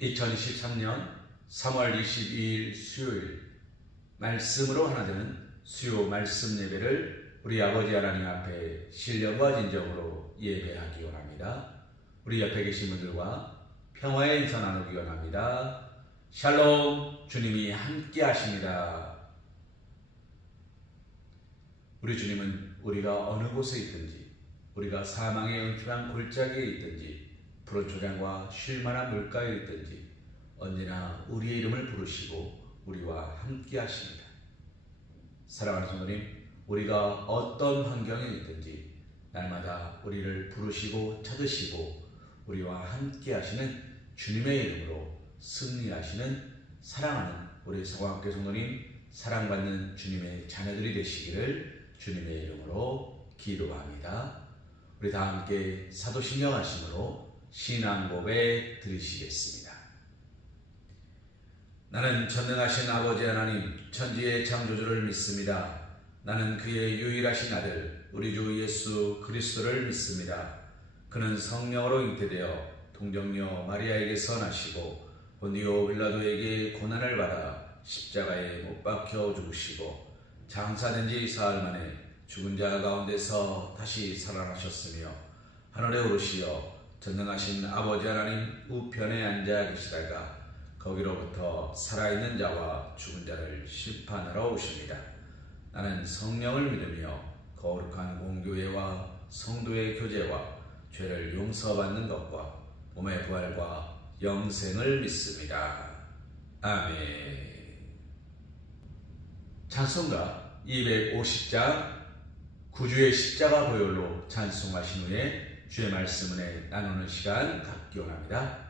2023년 3월 22일 수요일 말씀으로 하나 되는 수요 말씀 예배를 우리 아버지 하나님 앞에 신령과 진정으로 예배하기 원합니다. 우리 옆에 계신 분들과 평화의 인사 나누기 원합니다. 샬롬, 주님이 함께 하십니다. 우리 주님은 우리가 어느 곳에 있든지, 우리가 사망의 은밀한 골짜기에 있든지, 푸른 초장과 쉴만한 물가에 있든지 언제나 우리의 이름을 부르시고 우리와 함께 하십니다. 사랑하는 성도님, 우리가 어떤 환경에 있든지 날마다 우리를 부르시고 찾으시고 우리와 함께 하시는 주님의 이름으로 승리하시는 사랑하는 우리 성화학교 성도님, 사랑받는 주님의 자녀들이 되시기를 주님의 이름으로 기도합니다. 우리 다 함께 사도신경 하심으로 신앙 고백 드리시겠습니다. 나는 전능하신 아버지 하나님 천지의 창조주를 믿습니다. 나는 그의 유일하신 아들 우리 주 예수 그리스도를 믿습니다. 그는 성령으로 잉태되어 동정녀 마리아에게서 나시고 본디오 빌라도에게 고난을 받아 십자가에 못 박혀 죽으시고 장사된 지 사흘 만에 죽은 자 가운데서 다시 살아나셨으며 하늘에 오르시어 전능하신 아버지 하나님 우편에 앉아 계시다가 거기로부터 살아있는 자와 죽은 자를 심판하러 오십니다. 나는 성령을 믿으며 거룩한 공교회와 성도의 교제와 죄를 용서받는 것과 몸의 부활과 영생을 믿습니다. 아멘. 찬송가 250장 구주의 십자가 보혈로 찬송하신 후에 주의 말씀 은혜 나누는 시간 갖기 원합니다.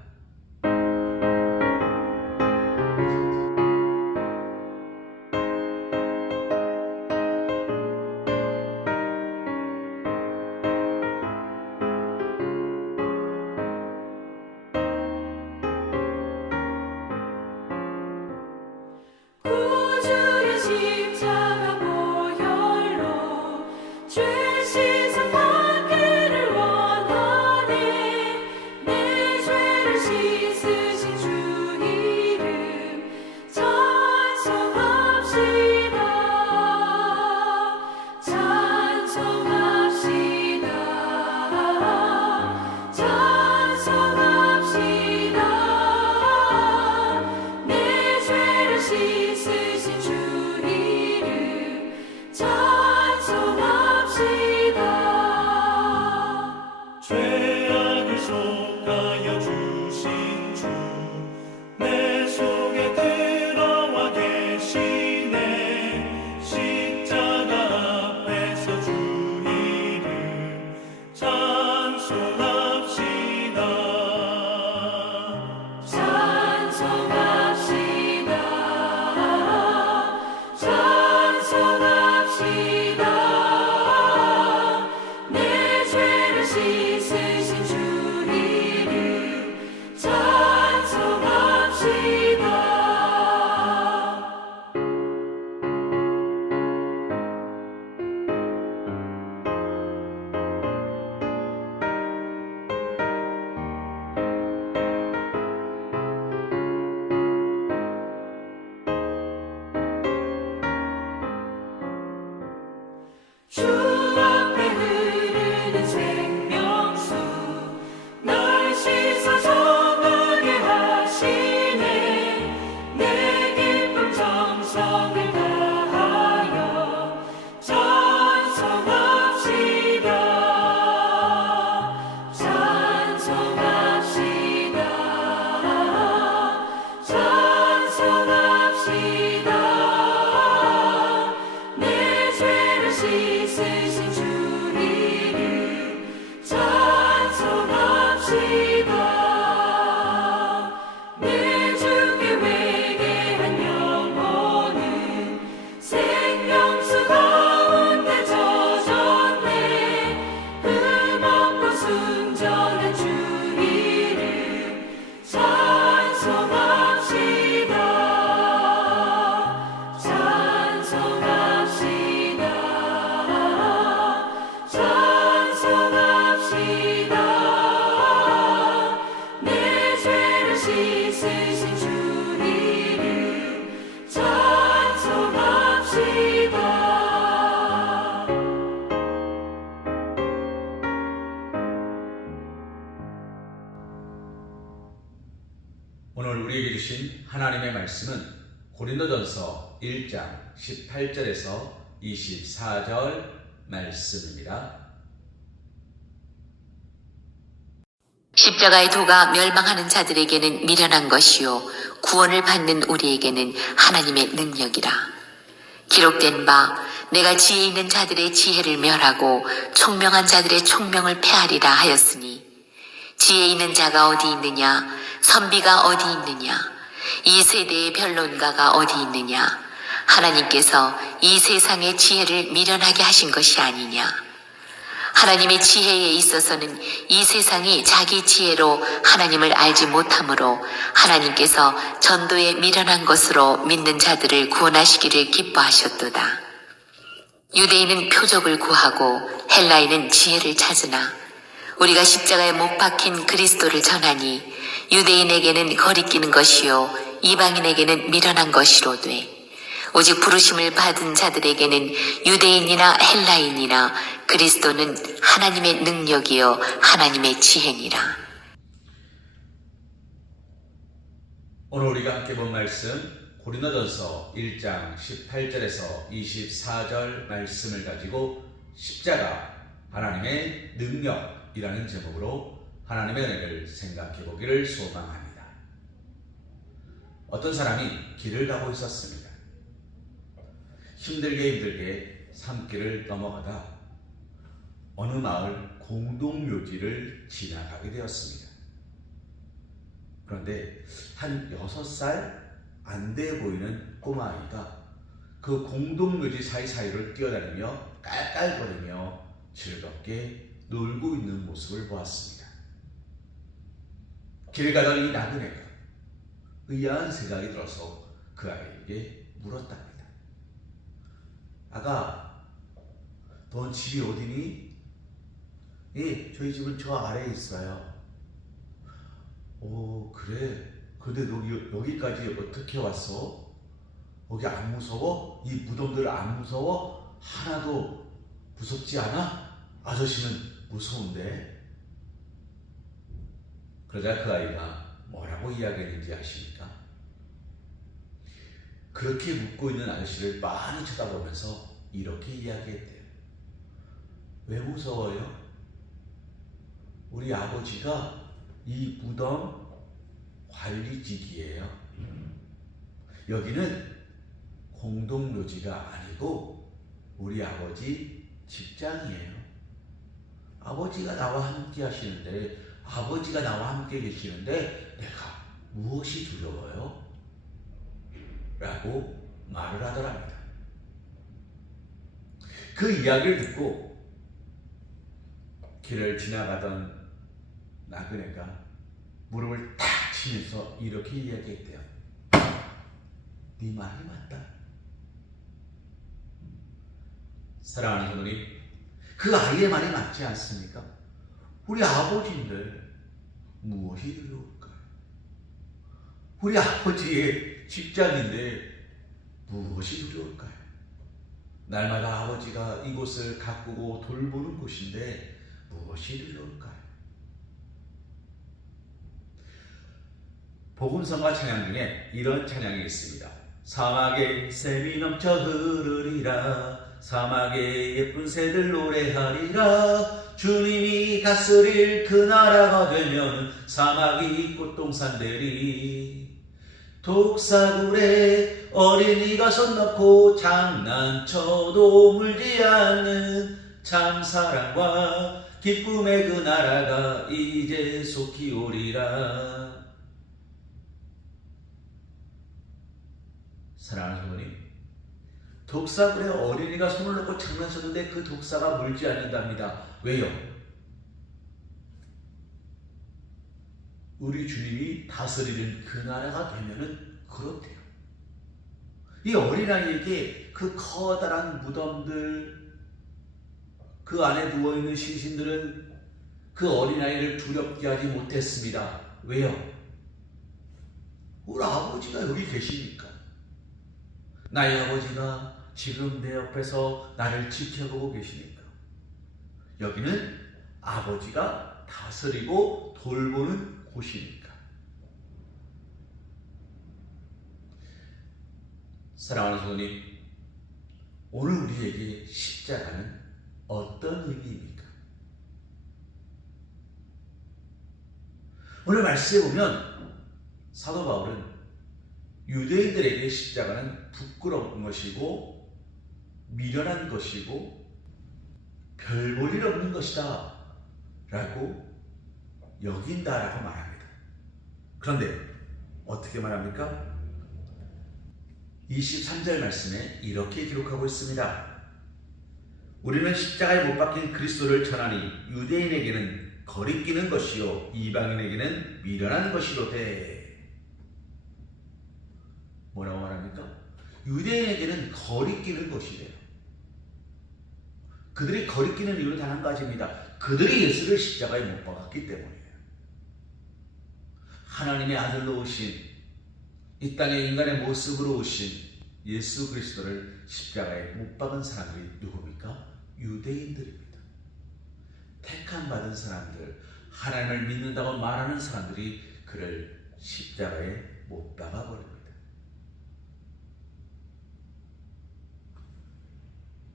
구주의 십자가 보혈로 죄 씻음 받기를 원하니 내 죄를 오늘 우리에게 주신 하나님의 말씀은 고린도전서 1장 18절에서 24절 말씀입니다. 십자가의 도가 멸망하는 자들에게는 미련한 것이요 구원을 받는 우리에게는 하나님의 능력이라. 기록된 바 내가 지혜 있는 자들의 지혜를 멸하고 총명한 자들의 총명을 패하리라 하였으니 지혜 있는 자가 어디 있느냐, 선비가 어디 있느냐, 이 세대의 변론가가 어디 있느냐. 하나님께서 이 세상의 지혜를 미련하게 하신 것이 아니냐. 하나님의 지혜에 있어서는 이 세상이 자기 지혜로 하나님을 알지 못하므로 하나님께서 전도에 미련한 것으로 믿는 자들을 구원하시기를 기뻐하셨도다. 유대인은 표적을 구하고 헬라인은 지혜를 찾으나 우리가 십자가에 못 박힌 그리스도를 전하니 유대인에게는 거리끼는 것이요 이방인에게는 미련한 것이로되 오직 부르심을 받은 자들에게는 유대인이나 헬라인이나 그리스도는 하나님의 능력이요 하나님의 지혜니라. 오늘 우리가 함께 본 말씀 고린도전서 1장 18절에서 24절 말씀을 가지고 십자가 하나님의 능력이라는 제목으로 하나님의 은혜를 생각해 보기를 소망합니다. 어떤 사람이 길을 가고 있었습니다. 힘들게 산길을 넘어가다 어느 마을 공동묘지를 지나가게 되었습니다. 그런데 한 6살 안 돼 보이는 꼬마아이가 그 공동묘지 사이사이를 뛰어다니며 깔깔거리며 즐겁게 놀고 있는 모습을 보았습니다. 길 가던 이 나그네가 의아한 생각이 들어서 그 아이에게 물었답니다. 아가, 넌 집이 어디니? 예, 저희 집은 저 아래에 있어요. 오, 그래. 근데 여기까지 어떻게 왔어? 거기 안 무서워? 이 무덤들 안 무서워? 하나도 무섭지 않아? 아저씨는 무서운데. 그러자 그 아이가 뭐라고 이야기했는지 아십니까? 그렇게 묻고 있는 아저씨를 많이 쳐다보면서 이렇게 이야기했대요. 왜 무서워요? 우리 아버지가 이 무덤 관리직이에요. 여기는 공동묘지가 아니고 우리 아버지 직장이에요. 아버지가 나와 함께 하시는데, 아버지가 나와 함께 계시는데 내가 무엇이 두려워요? 라고 말을 하더랍니다. 그 이야기를 듣고 길을 지나가던 나그네가 무릎을 탁 치면서 이렇게 이야기했대요. 네 말이 맞다. 사랑하는 성도님, 그 아이의 말이 맞지 않습니까? 우리 아버지인데 무엇이 두려울까요? 우리 아버지의 직장인데 무엇이 두려울까요? 날마다 아버지가 이곳을 가꾸고 돌보는 곳인데 무엇이 두려울까요? 복음성가 찬양 중에 이런 찬양이 있습니다. 사막에 샘이 넘쳐 흐르리라, 사막에 예쁜 새들 노래하리라, 주님이 다스릴 그 나라가 되면 사막이 꽃동산 되리. 독사굴에 어린이가 손 넣고 장난쳐도 물지 않는 참사랑과 기쁨의 그 나라가 이제 속히 오리라. 사랑하는 성도님, 독사굴에 어린이가 손을 넣고 장난쳤는데 그 독사가 물지 않는답니다. 왜요? 우리 주님이 다스리는 그 나라가 되면은 그렇대요. 이 어린아이에게 그 커다란 무덤들, 그 안에 누워있는 신신들은 그 어린아이를 두렵게 하지 못했습니다. 왜요? 우리 아버지가 여기 계시니까. 나의 아버지가 지금 내 옆에서 나를 지켜보고 계시니까. 여기는 아버지가 다스리고 돌보는 곳이니까. 사랑하는 성도님, 오늘 우리에게 십자가는 어떤 의미입니까? 오늘 말씀에 보면 사도 바울은 유대인들에게 십자가는 부끄러운 것이고 미련한 것이고 별 볼 일 없는 것이다 라고 여긴다라고 말합니다. 그런데 어떻게 말합니까? 23절 말씀에 이렇게 기록하고 있습니다. 우리는 십자가에 못 박힌 그리스도를 전하니 유대인에게는 거리끼는 것이요 이방인에게는 미련한 것이로되. 뭐라고 말합니까? 유대인에게는 거리끼는 것이래요. 그들이 거리끼는 이유는 단 한 가지입니다. 그들이 예수를 십자가에 못 박았기 때문이에요. 하나님의 아들로 오신, 이 땅에 인간의 모습으로 오신 예수 그리스도를 십자가에 못 박은 사람들이 누굽니까? 유대인들입니다. 택함 받은 사람들, 하나님을 믿는다고 말하는 사람들이 그를 십자가에 못 박아버립니다.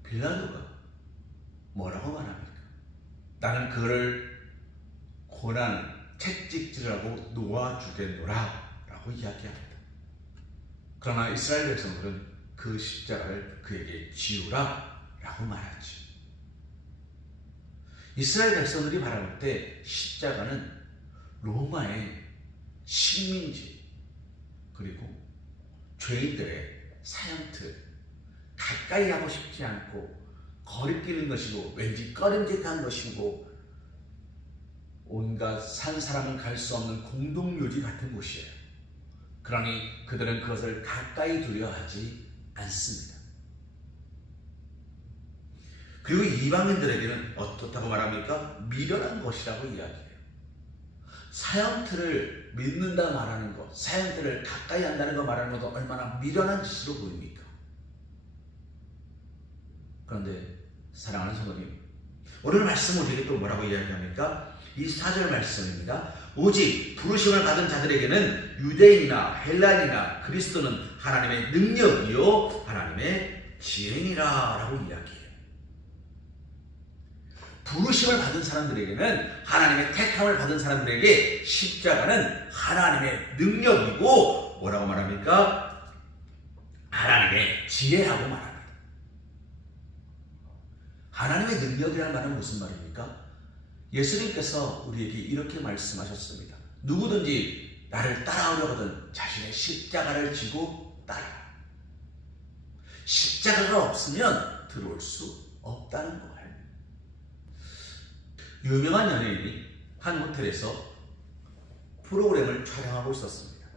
빌라도가 뭐라고 말합니까? 나는 그를 고난, 채찍질하고 놓아주겠노라 라고 이야기합니다. 그러나 이스라엘 백성들은 그 십자가를 그에게 지우라 라고 말하지. 이스라엘 백성들이 바라볼 때 십자가는 로마의 식민지 그리고 죄인들의 사형틀, 가까이 하고 싶지 않고 거리끼는 것이고 왠지 꺼림직한 것이고 온갖 산 사람은 갈 수 없는 공동묘지 같은 곳이에요. 그러니 그들은 그것을 가까이 두려워하지 않습니다. 그리고 이방인들에게는 어떻다고 말합니까? 미련한 것이라고 이야기해요. 사형틀을 믿는다 말하는 것, 사형틀을 가까이 한다는 거 말하는 것도 얼마나 미련한 짓으로 보입니까? 그런데 사랑하는 성도님, 오늘 말씀 우리에게 또 뭐라고 이야기합니까? 이 4절 말씀입니다. 오직 부르심을 받은 자들에게는 유대인이나 헬라인이나 그리스도는 하나님의 능력이요 하나님의 지혜니라 라고 이야기해요. 부르심을 받은 사람들에게는, 하나님의 택함을 받은 사람들에게 십자가는 하나님의 능력이고 뭐라고 말합니까? 하나님의 지혜라고 말합니다. 하나님의 능력이라는 말은 무슨 말입니까? 예수님께서 우리에게 이렇게 말씀하셨습니다. 누구든지 나를 따라오려거든 자신의 십자가를 지고 따라. 십자가가 없으면 들어올 수 없다는 거예요. 유명한 연예인이 한 호텔에서 프로그램을 촬영하고 있었습니다.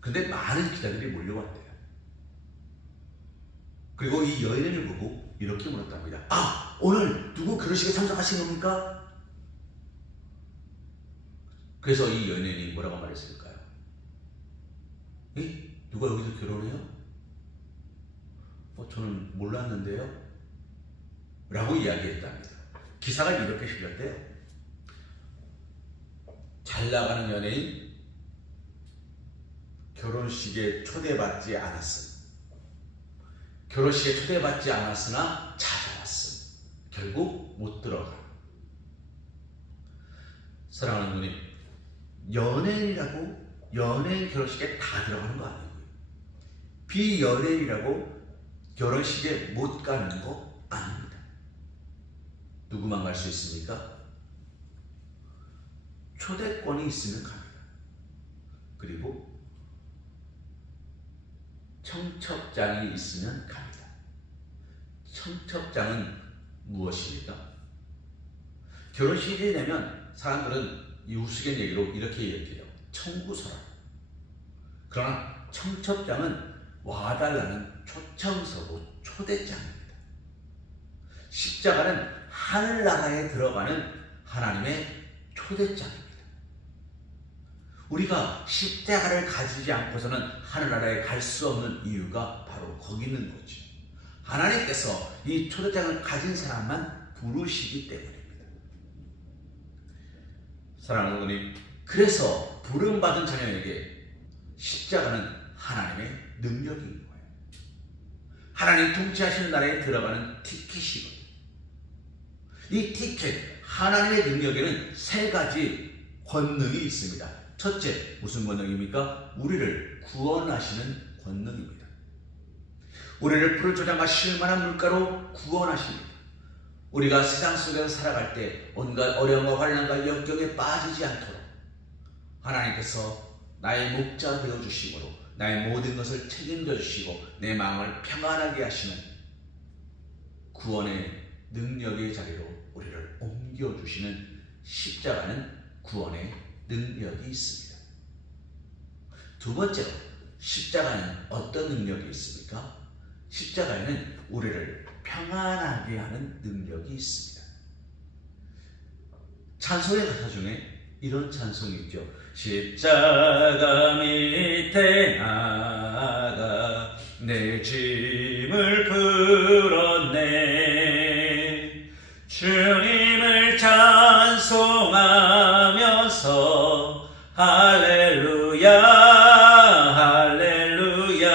근데 많은 기자들이 몰려왔대요. 그리고 이 연예인을 보고 이렇게 물었답니다. 아, 오늘 누구 결혼식에 참석하신 겁니까? 그래서 이 연예인이 뭐라고 말했을까요? 에? 누가 여기서 결혼해요? 저는 몰랐는데요? 라고 이야기했답니다. 기사가 이렇게 실렸대요. 잘 나가는 연예인, 결혼식에 초대받지 않았음. 결혼식에 초대받지 않았으나 찾아왔음. 결국 못 들어가. 사랑하는 누님, 연예인이라고 연예인 결혼식에 다 들어가는 거 아니고요. 비연예인이라고 결혼식에 못 가는 거 아닙니다. 누구만 갈 수 있습니까? 초대권이 있으면 갑니다. 그리고 청첩장이 있으면 갑니다. 청첩장은 무엇입니까? 결혼식이 되면 사람들은 이 우스갯얘기로 이렇게 얘기해요. 청구서라. 그러나 청첩장은 와달라는 초청서고 초대장입니다. 십자가는 하늘나라에 들어가는 하나님의 초대장입니다. 우리가 십자가를 가지지 않고서는 하늘나라에 갈 수 없는 이유가 바로 거기 있는 거죠. 하나님께서 이 초대장을 가진 사람만 부르시기 때문입니다. 사랑하는 어머님, 그래서 부름받은 자녀에게 십자가는 하나님의 능력인 거예요. 하나님 통치하시는 나라에 들어가는 티켓이거든요. 이 티켓, 하나님의 능력에는 세 가지 권능이 있습니다. 첫째, 무슨 권능입니까? 우리를 구원하시는 권능입니다. 우리를 푸른 초장과 쉴만한 물가로 구원하십니다. 우리가 세상 속에서 살아갈 때 온갖 어려움과 환난과 역경에 빠지지 않도록 하나님께서 나의 목자 되어주심으로 나의 모든 것을 책임져 주시고 내 마음을 평안하게 하시는 구원의 능력의 자리로 우리를 옮겨주시는 십자가는 구원의 능력이 있습니다. 두 번째로, 십자가는 어떤 능력이 있습니까? 십자가에는 우리를 평안하게 하는 능력이 있습니다. 찬송의 가사 중에 이런 찬송이 있죠. 십자가 밑에 나가 내 짐을 풀었네. 주님을 찬송하면서 할렐루야 할렐루야.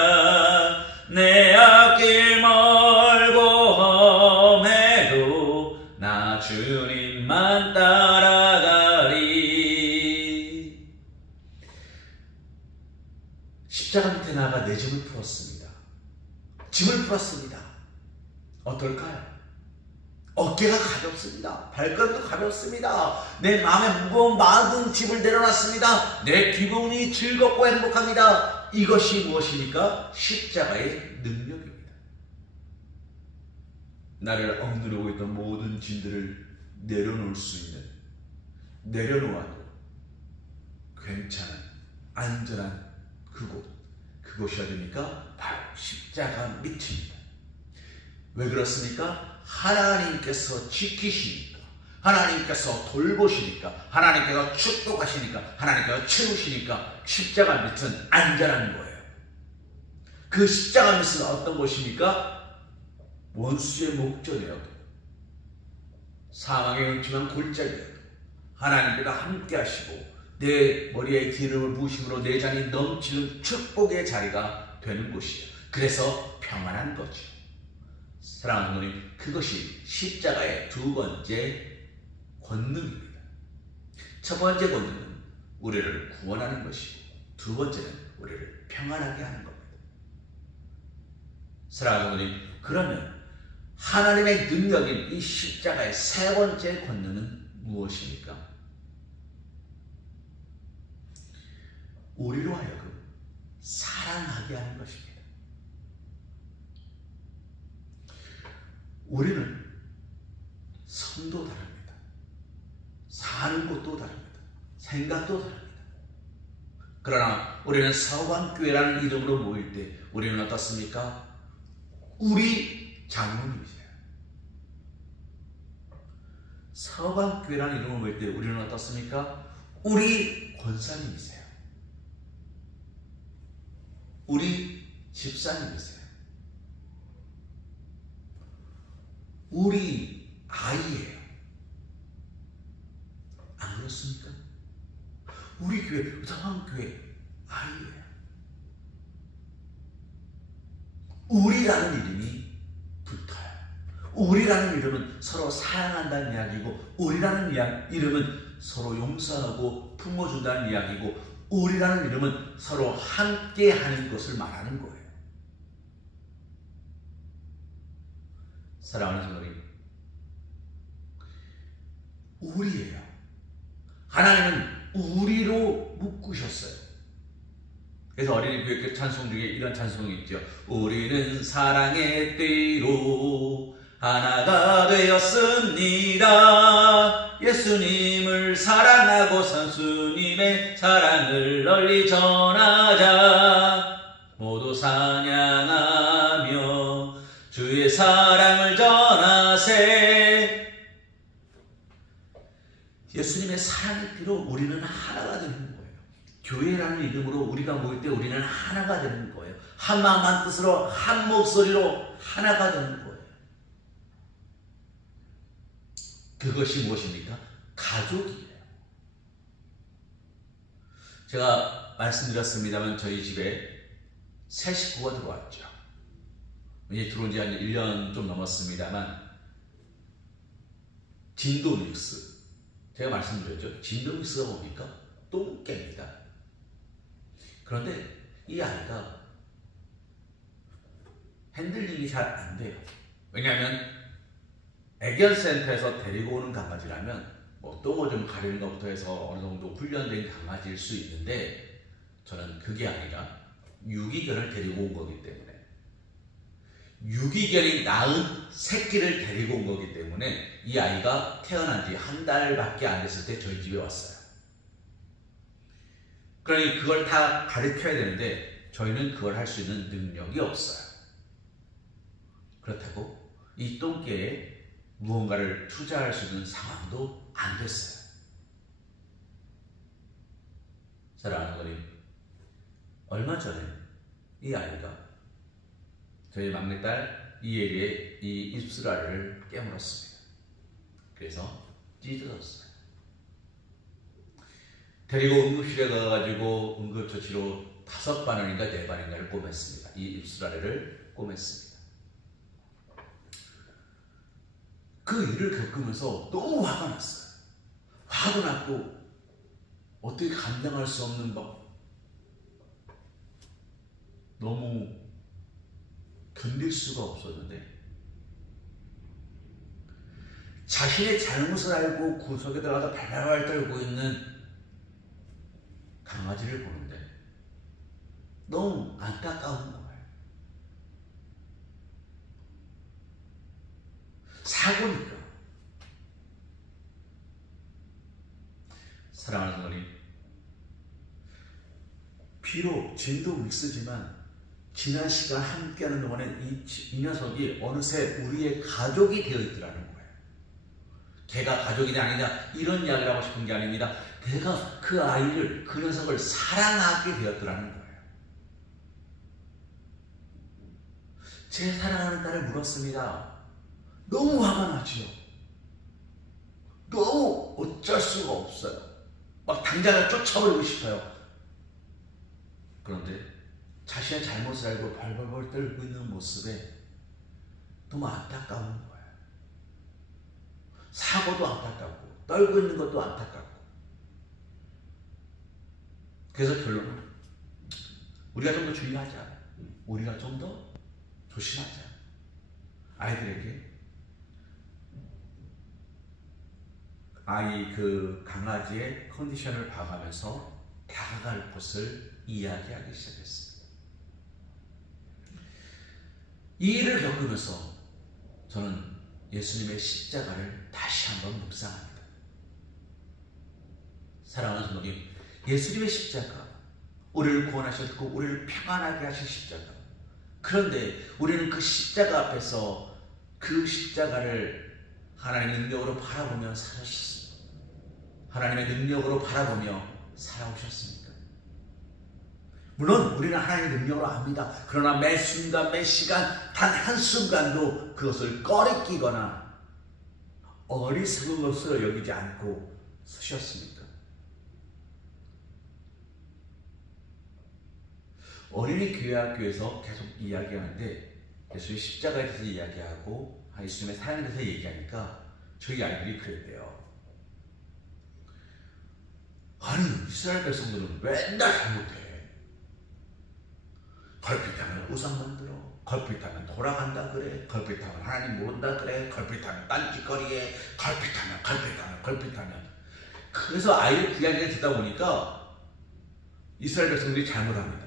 내 앞길 멀고 험해도 나 주님만 따라가리. 십자가 밑에 나가 내 짐을 풀었습니다. 짐을 풀었습니다. 어떨까요? 어깨가 가볍습니다. 발걸음도 가볍습니다. 내 마음에 무거운 모든 짐을 내려놨습니다. 내 기분이 즐겁고 행복합니다. 이것이 무엇입니까? 십자가의 능력입니다. 나를 억누르고 있던 모든 짐들을 내려놓을 수 있는, 내려놓아도 괜찮은 안전한 그곳이 어디입니까? 바로 십자가 밑입니다. 왜 그렇습니까? 하나님께서 지키시니까, 하나님께서 돌보시니까, 하나님께서 축복하시니까, 하나님께서 채우시니까 십자가 밑은 안전한 거예요. 그 십자가 밑은 어떤 곳입니까? 원수의 목전이어도, 사망의 음침한 골짜기여도 하나님께서 함께 하시고 내 머리에 기름을 부으심으로 내 잔이 넘치는 축복의 자리가 되는 곳이에요. 그래서 평안한 거죠. 사랑하는 누님, 그것이 십자가의 두 번째 권능입니다. 첫 번째 권능은 우리를 구원하는 것이고, 두 번째는 우리를 평안하게 하는 겁니다. 사랑하는 누님, 그러면 하나님의 능력인 이 십자가의 세 번째 권능은 무엇입니까? 우리로 하여금 사랑하게 하는 것입니다. 우리는 성도 다릅니다. 사는 곳도 다릅니다. 생각도 다릅니다. 그러나 우리는 서방교회라는 이름으로 모일 때 우리는 어떻습니까? 우리 장로님이세요. 서방교회라는 이름으로 모일 때 우리는 어떻습니까? 우리 권사님이세요. 우리 집사님이세요. 우리 아이예요. 안 그렇습니까? 우리 교회, 서방교회 아이예요. 우리라는 이름이 붙어요. 우리라는 이름은 서로 사랑한다는 이야기고, 우리라는 이름은 서로 용서하고 품어준다는 이야기고, 우리라는 이름은 서로 함께 하는 것을 말하는 거예요. 사랑하는 성도님, 우리예요. 하나님은 우리로 묶으셨어요. 그래서 어린이 교회 찬송 중에 이런 찬송이 있죠. 우리는 사랑의 띠로 하나가 되었습니다. 예수님을 사랑하고 선수님의 사랑을 널리 전하자. 모두 찬양하며 주의 사랑을 전하세. 예수님의 사랑의 띠로 우리는 하나가 되는 거예요. 교회라는 이름으로 우리가 모일 때 우리는 하나가 되는 거예요. 한 마음 한 뜻으로 한 목소리로 하나가 되는 거예요. 그것이 무엇입니까? 가족이에요. 제가 말씀드렸습니다만 저희 집에 새 식구가 들어왔죠. 이제 들어온 지 한 1년 좀 넘었습니다만 진도믹스, 제가 말씀드렸죠. 진도믹스가 뭡니까? 똥개입니다. 그런데 이 아이가 핸들링이 잘 안 돼요. 왜냐하면 애견센터에서 데리고 오는 강아지라면 뭐 똥을 좀 가리는 것부터 해서 어느 정도 훈련된 강아지일 수 있는데, 저는 그게 아니라 유기견을 데리고 온 거기 때문에, 유기견이 낳은 새끼를 데리고 온 거기 때문에 이 아이가 태어난 지 한 달밖에 안 됐을 때 저희 집에 왔어요. 그러니 그걸 다 가르쳐야 되는데 저희는 그걸 할 수 있는 능력이 없어요. 그렇다고 이 똥개에 무언가를 투자할 수 있는 상황도 안 됐어요. 사랑하는 어머님, 얼마 전에 이 아이가 저희 막내딸 이혜리의 이 입술알을 깨물었습니다. 그래서 찢어졌어요. 데리고 응급실에 가가지고 응급처치로 5바늘인가 4바늘인가를 꼬맸습니다. 이 입술알을 꼬맸습니다. 그 일을 겪으면서 너무 화가 났어요. 화도 났고 어떻게 감당할 수 없는 너무 견딜 수가 없었는데, 자신의 잘못을 알고 구석에 들어가서 발발발 떨고 있는 강아지를 보는데 너무 안타까운 거예요. 사고니까. 사랑하는 어머니, 비록 진도 믹스지만 지난 시간 함께하는 동안에 이 녀석이 어느새 우리의 가족이 되어 있더라는 거예요. 걔가 가족이냐 아니냐 이런 이야기를 하고 싶은 게 아닙니다. 내가 그 아이를, 그 녀석을 사랑하게 되었더라는 거예요. 제 사랑하는 딸을 물었습니다. 너무 화가 나지요. 너무 어쩔 수가 없어요. 막 당장을 쫓아버리고 싶어요. 그런데 자신의 잘못을 알고 벌벌벌 떨고 있는 모습에 너무 안타까운 거예요. 사고도 안타깝고 떨고 있는 것도 안타깝고. 그래서 결론은 우리가 좀 더 주의하자. 우리가 좀 더 조심하자. 아이들에게 그 강아지의 컨디션을 봐가면서 다가갈 곳을 이야기하기 시작했습니다. 이 일을 겪으면서 저는 예수님의 십자가를 다시 한번 묵상합니다. 사랑하는 성도님, 예수님의 십자가, 우리를 구원하셨고 우리를 평안하게 하신 십자가. 그런데 우리는 그 십자가 앞에서 그 십자가를 하나님의 능력으로 바라보며 살았습니다. 하나님의 능력으로 바라보며 살아오셨습니까? 물론 우리는 하나님의 능력으로 압니다. 그러나 매 순간 매 시간 단 한순간도 그것을 꺼리끼거나 어리석은 것으로 여기지 않고 서셨습니까? 어린이 교회학교에서 계속 이야기하는데 예수의 십자가에 대해서 이야기하고 예수님의 사랑에 대해서 얘기하니까 저희 아이들이 그랬대요. 아니, 이스라엘 백성들은 맨날 잘못해. 걸핏하면 우상 만들어, 걸핏하면 돌아간다 그래, 걸핏하면 하나님 모른다 그래, 걸핏하면 딴짓거리에, 걸핏하면. 그래서 아이들 그 이야기를 듣다 보니까 이스라엘 백성들이 잘못합니다.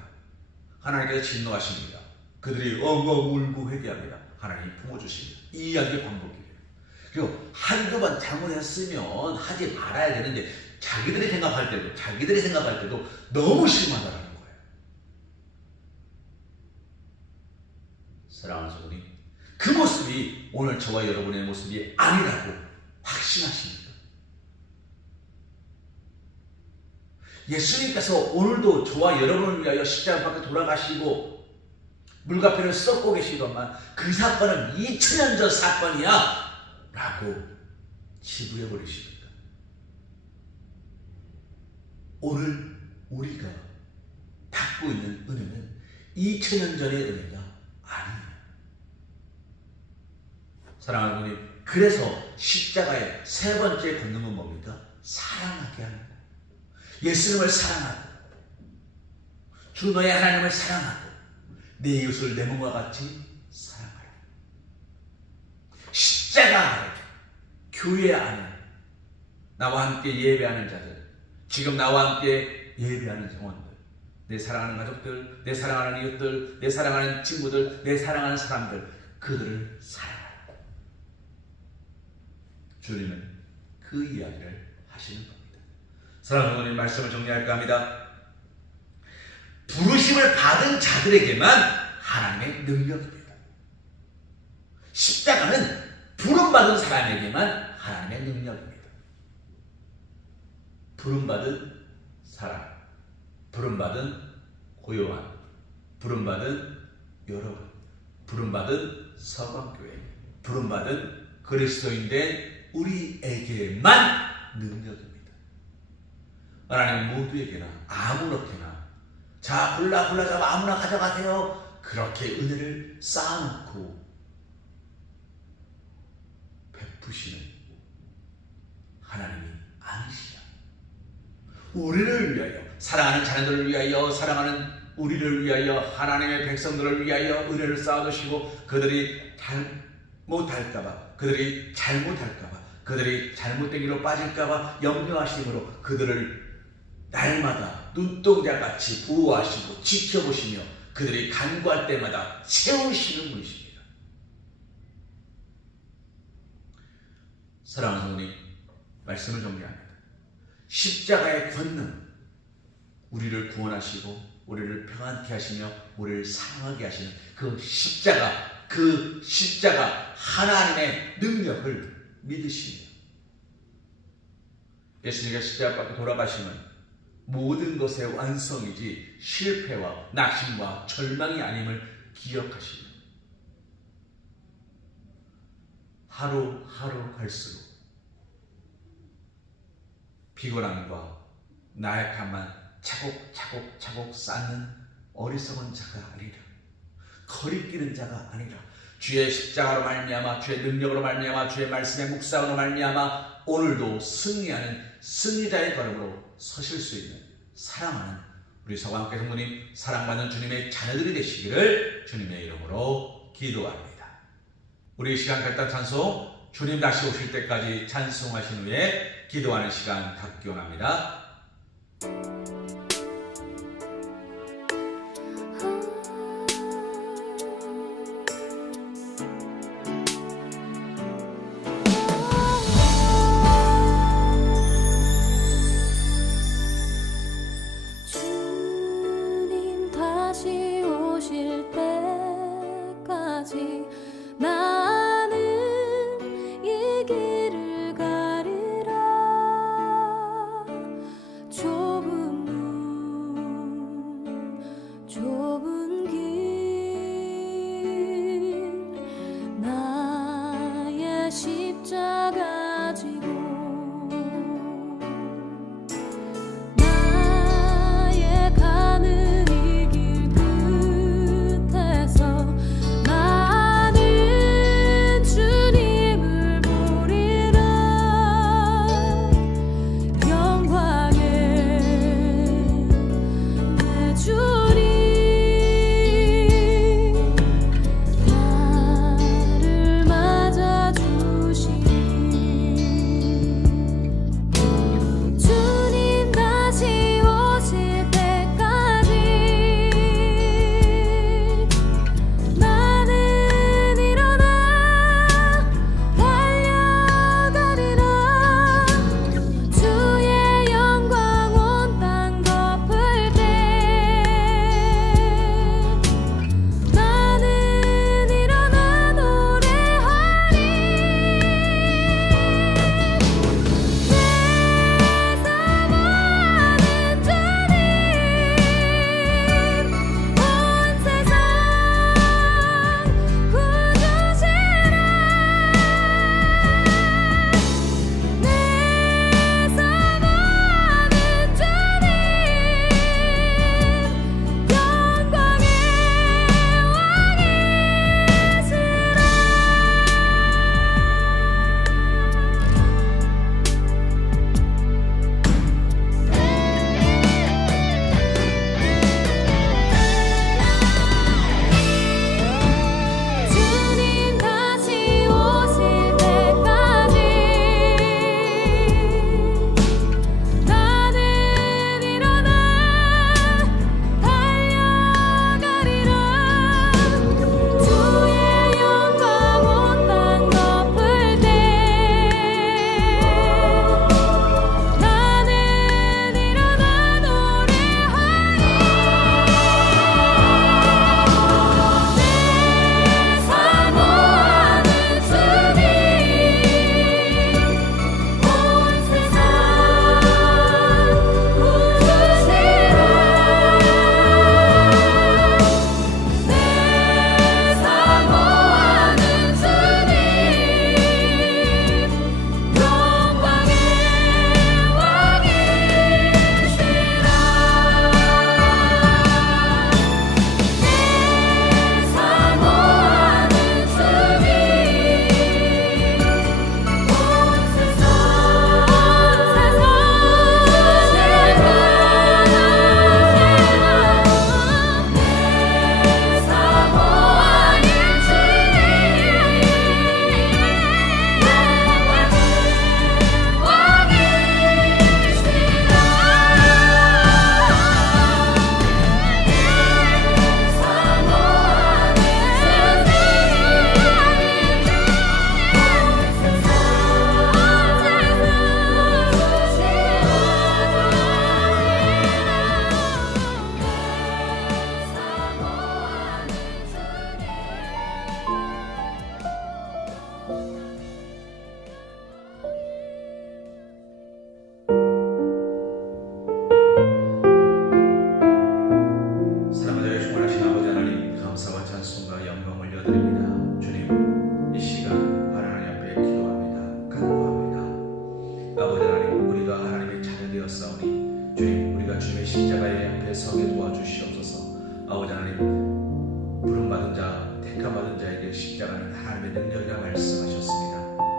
하나님께서 진노하십니다. 그들이 울고 회개합니다. 하나님이 품어주십니다. 이 이야기의 반복이에요. 그리고 한두 번 잘못했으면 하지 말아야 되는데 자기들이 생각할 때도 너무 심하다라는 거예요. 사랑하는 성도님, 그 모습이 오늘 저와 여러분의 모습이 아니라고 확신하십니까? 예수님께서 오늘도 저와 여러분을 위하여 십자가 밖에 돌아가시고 물가피를 썩고 계시더만 그 사건은 2000년 전 사건이야 라고 치부해 버리십니까? 오늘 우리가 받고 있는 은혜는 2000년 전의 은혜가 아니에요. 사랑하는 부모님, 그래서 십자가의 세 번째 권능은 뭡니까? 사랑하게 하는 거. 예수님을 사랑하고 주 너의 하나님을 사랑하고 내 이웃을 내 몸과 같이 사랑하라. 십자가 아래 교회 안에 나와 함께 예배하는 자들, 지금 나와 함께 예배하는 성원들, 내 사랑하는 가족들, 내 사랑하는 이웃들, 내 사랑하는 친구들, 내 사랑하는 사람들, 그들을 사랑하라. 주님은 그 이야기를 하시는 겁니다. 사랑하는 부모님, 말씀을 정리할까 합니다. 부르심을 받은 자들에게만 하나님의 능력입니다. 십자가는 부름받은 사람에게만 하나님의 능력입니다. 부름받은 사람, 부름받은 고요한, 부름받은 여러분, 부름받은 서방교회, 부름받은 그리스도인된 우리에게만 능력입니다. 하나님 모두에게나 아무렇게나 자 골라 잡아 아무나 가져가세요 그렇게 은혜를 쌓아놓고 베푸시는 하나님이 아니시라. 우리를 위하여, 사랑하는 자녀들을 위하여, 사랑하는 우리를 위하여, 하나님의 백성들을 위하여 은혜를 쌓아두시고 그들이 잘못할까봐, 그들이 잘못할까봐, 그들이 잘못된 길로 빠질까봐 염려하심으로 그들을 날마다 눈동자같이 보호하시고 지켜보시며 그들이 간구할 때마다 채우시는 분이십니다. 사랑하는 성도님, 말씀을 정리합니다. 십자가의 권능, 우리를 구원하시고 우리를 평안케 하시며 우리를 사랑하게 하시는 그 십자가 하나님의 능력을 믿으시며 예수님께서 십자가 밖에 돌아가심은 모든 것의 완성이지 실패와 낙심과 절망이 아님을 기억하시며 하루하루 갈수록 피곤함과 나약함만 차곡차곡 쌓는 어리석은 자가 아니라, 거리끼는 자가 아니라 주의 십자가로 말미암아, 주의 능력으로 말미암아, 주의 말씀의 묵상으로 말미암아 오늘도 승리하는 승리자의 걸음으로 서실 수 있는 사랑하는 우리 서광께 성도님, 사랑받는 주님의 자녀들이 되시기를 주님의 이름으로 기도합니다. 우리 시간 갖다 찬송, 주님 다시 오실 때까지 찬송하신 후에 기도하는 시간 갖기 원합니다. 주님 다시 오실 때까지 나는 이 길을 가리라. 주님, 우리가 주님의 십자가의 앞에 서게 도와주시옵소서. 아버지 하나님, 부름받은 자, 택함받은 자에게 십자가는 하나님의 능력이라 말씀하셨습니다.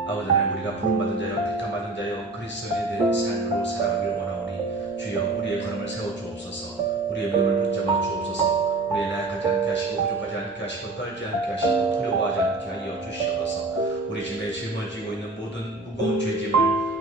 아버지 하나님, 우리가 부름받은 자여, 택함받은 자여, 그리스도인에 대한 삶으로 살아가길 원하오니 주여 우리의 걸음을 세워주옵소서. 우리의 믿음을 붙잡아 주옵소서. 우리의 나약하지 않게 하시고 부족하지 않게 하시고 떨지 않게 하시고 두려워하지 않게 하여 주시옵소서. 우리 집에 짊어지고 있는 모든 무거운 죄짐을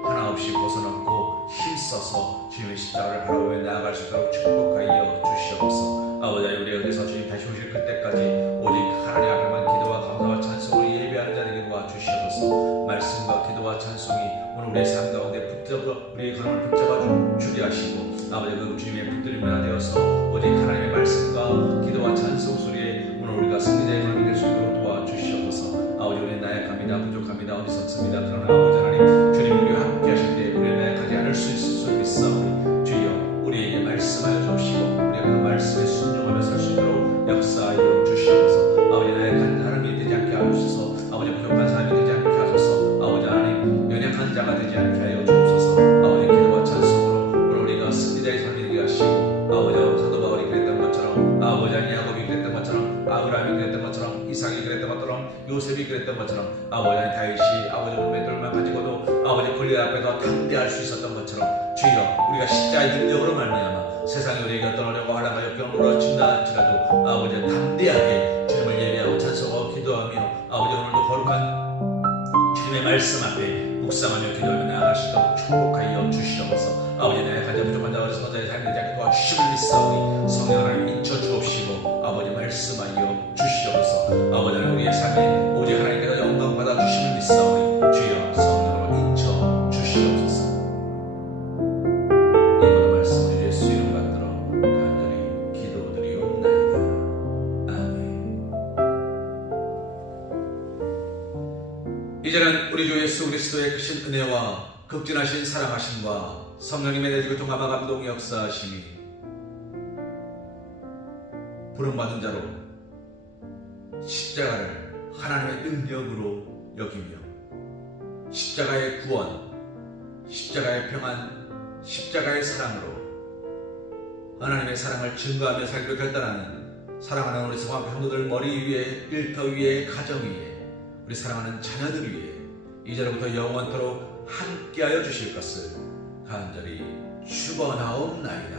하나 없이 벗어넘고 힘써서 주님의 십자가를 바라보며 나아갈 수 있도록 축복하여 주시옵소서. 아버지 하나님, 우리 여기서 주님 다시 오실 그때까지 오직 하나님 앞에만 기도와 감사와 찬송으로 예배하는 자들에게 도와주시옵소서. 말씀과 기도와 찬송이 오늘 우리의 삶 가운데 우리의 걸음을 붙잡아 주게 하시고 아버지 그 주님의 붙들림을 되어서 오직 하나님의 말씀과 기도와 찬송 소리에 오늘 우리가 승리자의 걸음이 될 수 있도록 도와주시옵소서. 아버지, 우리는 나약합니다. 부족합니다. 어리석습니다. 그러나 아버지 하나님, 주님 우리와 함께 하실 때 우리는 나약하지 않을 수 있을 수 있사오니 주여 우리에게 말씀하여 주옵시고 우리가 그 말씀에 순종하며 살 수 있도록 역사하여 주시옵소서. 아버지, 나약한 사람이 되지 않게 하옵소서. 아버지, 부족한 사람이 되지 않게 하소서. 아버지 하나님, 연약한 자가 되지 않게 하여 주옵소서. 아버지, 기도와 찬송으로 오늘 우리가 승리자의 삶이 되게 하시고 아버지, 사도 바울이 그랬던 것처럼 아버지 야곱이 그랬던 것처럼 아브라함이 그랬던 것처럼 이삭이 그랬던 것처럼 요셉이 그랬던 것처럼 아버지 다윗이 아버지 맷돌만 가지고도 아버지 골리앗 앞에서 담대할 수 있었던 것처럼 주여 우리가 십자가의 능력으로 말미암아 세상에 우리에게 어떤 어려움과 환난과 역경을 몰아친다 할지라도 아버지 담대하게 주님을 예배하고 찬송하고 기도하며 아버지 오늘도 거룩한 주님의 말씀 앞에 묵상하며 기도하며 나아가시도록 축복하여 주시옵소서. 아버지, 나약한 자, 부족한 자, 어리석은 자의 삶이 되지 않게 도와주심을 믿사오니 성령 하나님 인쳐 주옵시고 아버지 말씀하여 주시옵소서. 아버지 하나님, 우리의 삶에 오직 하나님께서 영광 받아 주심을 믿사오니 주여 성령으로 인쳐 주시옵소서. 이 모든 말씀 우리 예수 이름 받들어 간절히 기도드리옵나이다. 아멘. 이제는 우리 주 예수 그리스도의 크신 은혜와 극진하신 사랑하심과 성령님의 내주고 통함과 감동 역사하심이 부름받은 자로 십자가를 하나님의 능력으로 여기며 십자가의 구원, 십자가의 평안, 십자가의 사랑으로 하나님의 사랑을 증거하며 살기로 결단하는 사랑하는 우리 성화 성도들 머리 위에, 일터 위에, 가정 위에, 우리 사랑하는 자녀들 위에 이제로부터 영원토록 함께하여 주실 것을 간절히 축원하옵나이다.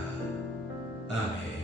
아멘.